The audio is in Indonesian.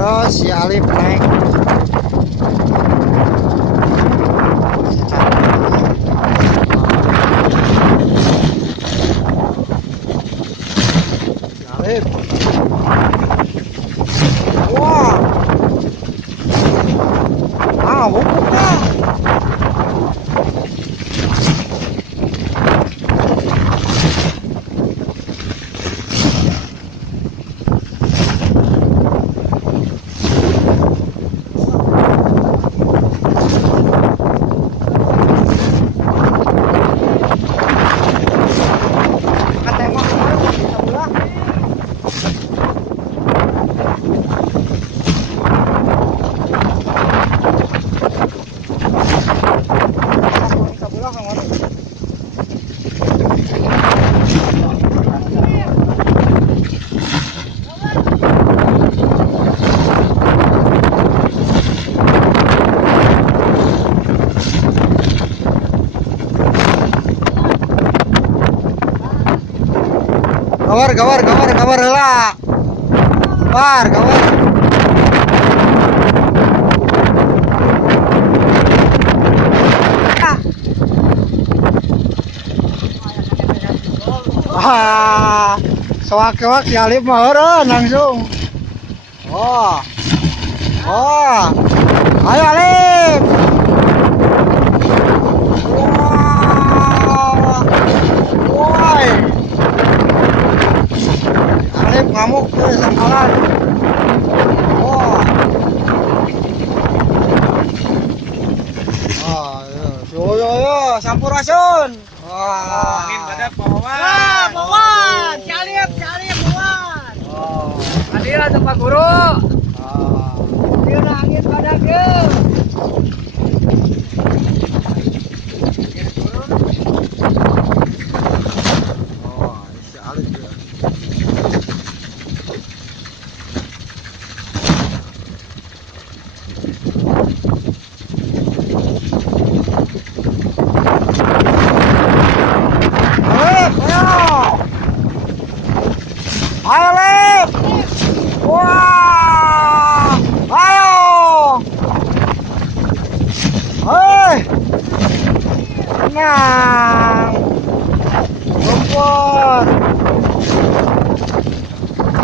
Terus si Alif naik. Si Alif. Wah. Ah, bukuk dah. Gawar heula. Gawar. Ah. Sewak-sewak si Alif mah eureun langsung. Oh. Ayo Alif. Woi. Alif ngamuk ke sangkalan. Wah. Yo, sampurasun. Wah. Angin badak bawahan. Bawan. Si Alif bawan. Oh. Adil atau Pak Guru? Ah. Dia angin badak ke. Oh, si Alif ya. Alif, ayo Alif. Wah, ayo. Hei. Nah.